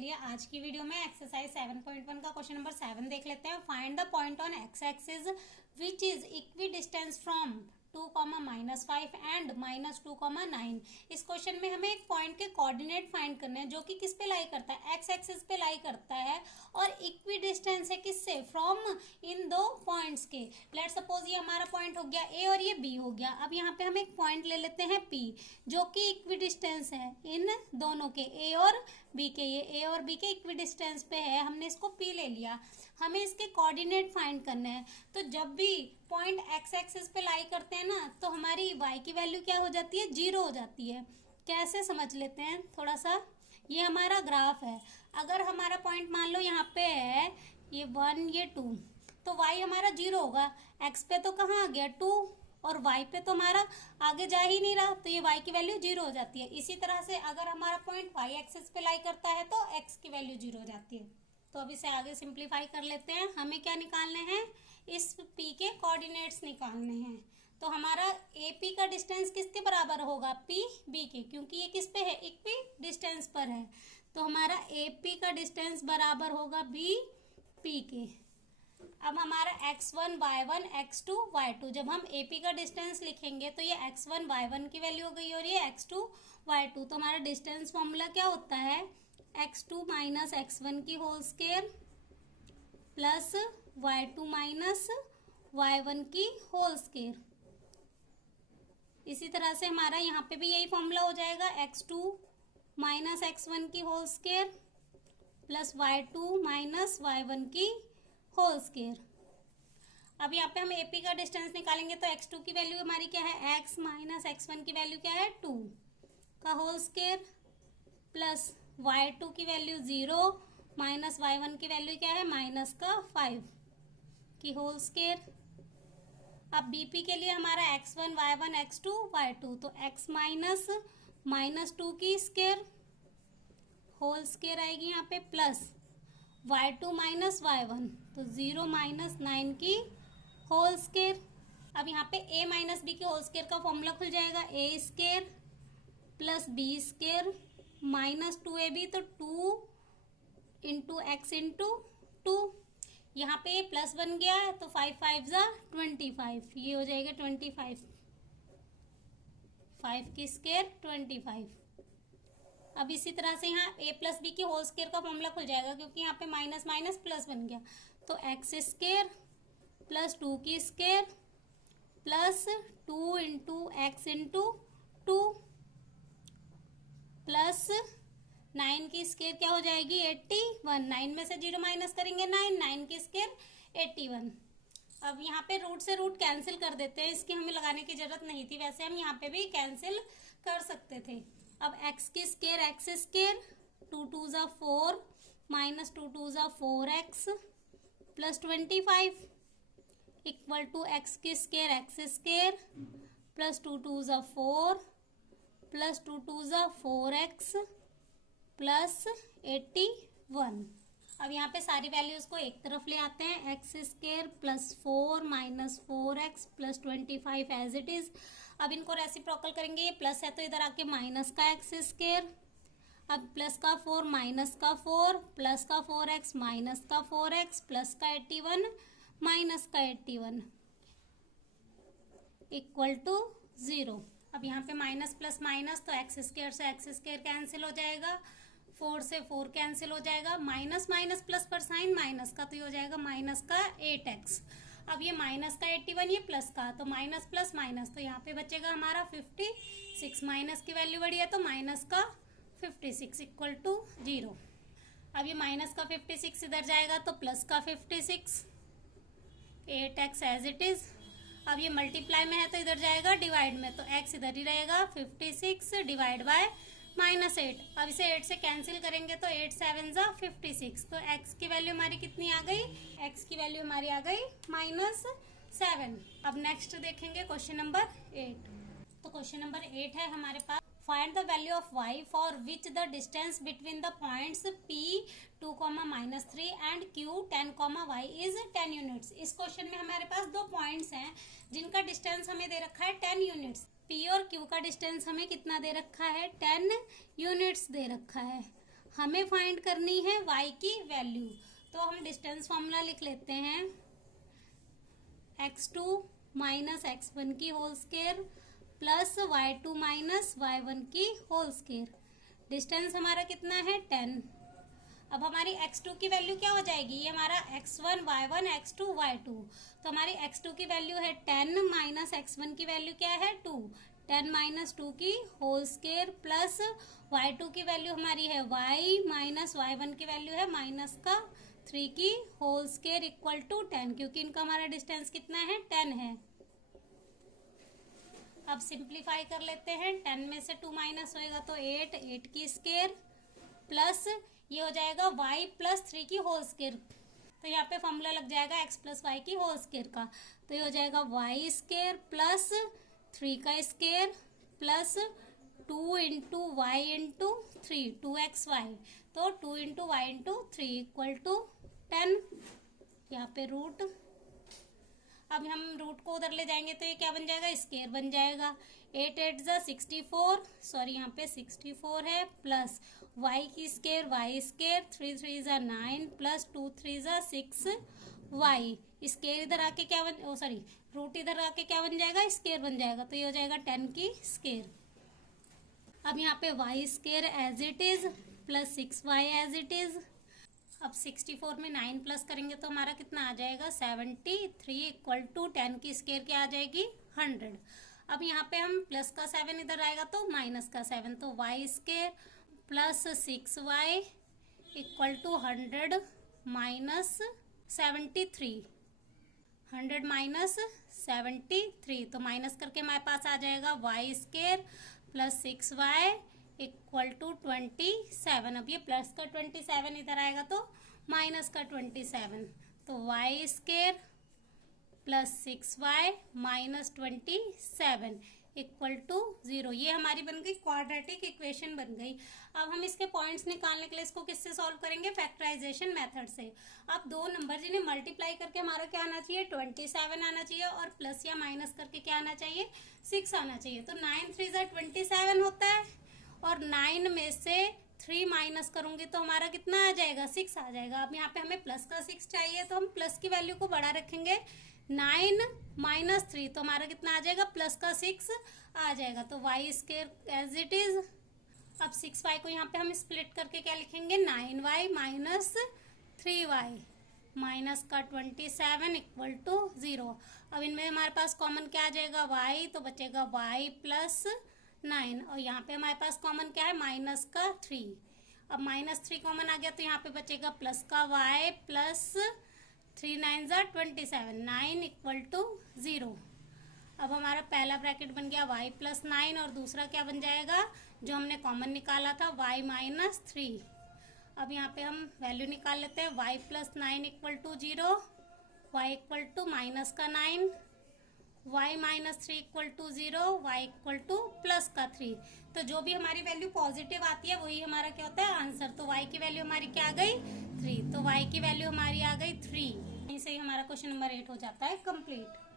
चलिए आज की वीडियो में एक्सरसाइज 7.1 का क्वेश्चन नंबर 7 देख लेते हैं। Find the point on x axis which is equi distance from 2, -5 and -2, 9। इस क्वेश्चन में हमें एक पॉइंट के कोऑर्डिनेट फाइंड करने हैं जो कि किस पे लाई करता है, एक्स एक्सिस पे लाई करता है और इक्वी डिस्टेंस है किससे, फ्रॉम इन दो पॉइंट्स के। लेट सपोज ये हमारा पॉइंट हो गया ए और ये बी हो गया। अब यहाँ पे हम एक पॉइंट ले लेते हैं पी जो कि इक्वी डिस्टेंस है इन दोनों के, ए और बी के। ये ए और बी के इक्वी डिस्टेंस पे है, हमने इसको पी ले लिया। हमें इसके कोऑर्डिनेट फाइंड करने हैं। तो जब भी पॉइंट एक्स एक्सिस पे लाई करते हैं ना तो हमारी वाई की वैल्यू क्या हो जाती है, 0 हो जाती है। कैसे समझ लेते हैं थोड़ा सा। ये हमारा ग्राफ है, अगर हमारा पॉइंट मान लो यहाँ पे है ये 1 ये 2, तो वाई हमारा 0 होगा। एक्स पे तो कहाँ आ गया 2 और वाई पे तो हमारा आगे जा ही नहीं रहा, तो ये वाई की वैल्यू 0 हो जाती है। इसी तरह से अगर हमारा पॉइंट वाई एक्सिस पे लाई करता है तो एक्स की वैल्यू 0 हो जाती है। तो अब इसे आगे सिंप्लीफाई कर लेते हैं। हमें क्या निकालने हैं, इस पी के कोऑर्डिनेट्स निकालने हैं। तो हमारा ए पी का डिस्टेंस किसके बराबर होगा, पी बी के, क्योंकि ये किस पे है, इक्वी डिस्टेंस पर है। तो हमारा ए पी का डिस्टेंस बराबर होगा बी पी के। अब हमारा x1 y1 x2 y2, जब हम AP का डिस्टेंस लिखेंगे तो ये x1 y1 की वैल्यू हो गई और ये x2 y2। तो हमारा डिस्टेंस फॉर्मूला क्या होता है, x2 माइनस x1 की whole square plus y2 minus y1 की होल स्क्वायर। इसी तरह से हमारा यहाँ पे भी यही फॉर्मूला हो जाएगा, x2 माइनस x1 की whole square plus y2 minus y1 की होल स्क्वायर। अब यहाँ पे हम AP का डिस्टेंस निकालेंगे तो x2 की वैल्यू हमारी क्या है, x माइनस x1 की वैल्यू क्या है 2 का होल स्क्वायर प्लस y2 की वैल्यू 0 माइनस y1 की वैल्यू क्या है माइनस का 5 की होल स्क्वायर। अब BP के लिए हमारा x1 y1 x2 y2, तो x माइनस 2 की स्क्वायर होल स्क्वायर आएगी यहाँ पे प्लस y2 माइनस y1, तो 0 माइनस 9 की होल स्क्वायर। अब यहाँ पे a माइनस बी की होल स्क्वायर का फॉर्मूला खुल जाएगा, a square plus B square minus 2ab, तो 2 इंटू एक्स इंटू 2। यहाँ पे प्लस बन गया है तो 5 5 जा 25, ये हो जाएगा 25, 5 की स्क्वायर 25। अब इसी तरह से यहाँ a प्लस बी की होल स्क्वायर का फॉर्मूला खुल जाएगा, क्योंकि यहाँ पे माइनस माइनस प्लस बन गया। तो एक्स स्क्वायर प्लस 2 की square plus 2 into x into 2 plus 9 की स्क्वायर क्या हो जाएगी 81। 9 में से 0 माइनस करेंगे 9, 9 की स्क्वायर 81। अब यहाँ पे रूट से रूट कैंसिल कर देते हैं, इसकी हमें लगाने की जरूरत नहीं थी, वैसे हम यहाँ पे भी कैंसिल कर सकते थे। अब x की स्क्वायर एक्स स्क्वायर 2 2 जा 4 माइनस 2 2 जा 4x plus 25 equal to x की स्क्वायर एक्स स्क्वायर प्लस 2 2 जा 4 प्लस 2 2 जा 4x प्लस 81। अब यहाँ पे सारी वैल्यूज को एक तरफ ले आते हैं, x square plus 4 minus 4x plus 25 as it is. अब इनको रेसिप्रोकल करेंगे, ये प्लस है तो इधर आके माइनस का एक्स स्क्वायर, अब प्लस का 4 माइनस का 4 प्लस का 4x माइनस का 4x प्लस का 81 माइनस का 81 इक्वल टू 0। अब यहाँ पे माइनस प्लस माइनस, तो एक्स स्क्वायर से एक्स स्क्वायर कैंसिल हो जाएगा, 4 से 4 कैंसिल हो जाएगा, माइनस माइनस प्लस पर साइन माइनस का, तो ये हो जाएगा माइनस का 8x। अब ये माइनस का 81 ये प्लस का, तो माइनस प्लस माइनस, तो यहाँ पे बचेगा हमारा 56। माइनस की वैल्यू बढ़ी है तो माइनस का 56 इक्वल टू 0। अब ये माइनस का 56 इधर जाएगा तो प्लस का 56, 8x एज इट इज। अब ये मल्टीप्लाई में है तो इधर जाएगा डिवाइड में, तो x इधर ही रहेगा 56 डिवाइड बाय -8। अब इसे 8 से कैंसिल करेंगे तो 8 7 जा 56, तो x की वैल्यू हमारी कितनी आ गई, x की वैल्यू हमारी आ गई -7। अब नेक्स्ट देखेंगे क्वेश्चन नंबर 8। तो क्वेश्चन नंबर 8 है हमारे पास, find the value of y for which the distance between the points p 2, -3 and q 10, y is 10 units. इस क्वेश्चन में हमारे पास दो पॉइंट्स हैं जिनका डिस्टेंस हमें दे रखा है 10 यूनिट्स। p और q का डिस्टेंस हमें कितना दे रखा है, 10 यूनिट्स दे रखा है। हमें फाइंड करनी है y की वैल्यू। तो हम डिस्टेंस फॉर्मूला लिख लेते हैं, x2 माइनस x1 की whole square plus y2 minus y1 की होल स्क्वायर। डिस्टेंस हमारा कितना है 10। अब हमारी x2 की वैल्यू क्या हो जाएगी, ये हमारा x1 y1 x2 y2। तो हमारी x2 की वैल्यू है 10 माइनस x1 की वैल्यू क्या है 2, 10 माइनस 2 की होल स्क्वायर प्लस y2 की वैल्यू हमारी है y माइनस y1 की वैल्यू है माइनस का 3 की होल स्क्वायर इक्वल टू 10, क्योंकि इनका हमारा डिस्टेंस कितना है 10 है। अब सिंप्लीफाई कर लेते हैं, 10 में से 2 माइनस होएगा तो 8, 8 की स्क्वायर प्लस ये हो जाएगा y प्लस 3 की होल स्क्वायर। तो यहाँ पे फॉर्मूला लग जाएगा x प्लस वाई की होल स्क्वायर का। तो ये हो जाएगा y स्क्वायर प्लस 3 का square plus 2 into y into 3, 2xy। तो 2 into y into 3 equal to 10। यहाँ पे रूट, अब हम रूट को उधर ले जाएंगे तो ये क्या बन जाएगा, स्क्वायर बन जाएगा। 8 8 जा 64, सॉरी यहाँ पे 64 है, प्लस y की स्क्वायर y स्क्वायर, 3 3 जा 9 प्लस 2 3 जा 6 y। स्क्वायर इधर आके क्या बन, ओ सॉरी रूट इधर आके क्या बन जाएगा, स्क्वायर बन जाएगा। तो ये हो जाएगा 10 की स्क्वायर। अब यहाँ पे y square as it is plus 6y as it is. अब 64 में 9 प्लस करेंगे तो हमारा कितना आ जाएगा 73 इक्वल टू 10 की स्क्वायर क्या आ जाएगी 100। अब यहाँ पे हम प्लस का 7 इधर आएगा तो माइनस का 7, तो y square plus 6y equal to 100 minus 73, 100 minus 73। तो माइनस करके हमारे पास आ जाएगा y square plus 6y equal to 27। अब ये प्लस का 27 इधर आएगा तो माइनस का 27, तो y square plus 6y minus 27 equal to 0। ये हमारी बन गई क्वाड्रेटिक इक्वेशन बन गई। अब हम इसके पॉइंट्स निकालने के लिए इसको किससे सॉल्व करेंगे, फैक्टराइजेशन मेथड से। अब दो नंबर जिन्हें मल्टीप्लाई करके हमारा क्या आना चाहिए 27 आना चाहिए, और प्लस या माइनस करके क्या आना चाहिए 6 आना चाहिए। तो 9 3 जा 27 होता है, और 9 में से 3 माइनस करूंगी तो हमारा कितना आ जाएगा 6 आ जाएगा। अब यहाँ पे हमें प्लस का 6 चाहिए तो हम प्लस की वैल्यू को बड़ा रखेंगे, 9 माइनस 3 तो हमारा कितना आ जाएगा प्लस का 6 आ जाएगा। तो y square as it is. अब 6y को यहाँ पे हम स्प्लिट करके क्या लिखेंगे 9y माइनस 3y माइनस का 27 इक्वल टू 0। अब इनमें हमारे पास कॉमन क्या आ जाएगा y, तो बचेगा y प्लस 9, और यहाँ पे हमारे पास कॉमन क्या है माइनस का 3। अब माइनस 3 कॉमन आ गया तो यहाँ पे बचेगा प्लस का y प्लस 3 9 जा 27, 9 इक्वल टू 0। अब हमारा पहला ब्रैकेट बन गया y प्लस 9, और दूसरा क्या बन जाएगा जो हमने कॉमन निकाला था y माइनस 3। अब यहाँ पे हम वैल्यू निकाल लेते हैं, y plus 9 equal to 0, y equal to minus का 9, y minus 3 equal to 0, y equal to plus का 3। तो जो भी हमारी वैल्यू पॉजिटिव आती है वही हमारा क्या होता है आंसर। तो y की वैल्यू हमारी क्या आ गई 3, तो y की वैल्यू हमारी आ गई 3। यहीं से ही हमारा क्वेश्चन नंबर 8 हो जाता है कंप्लीट।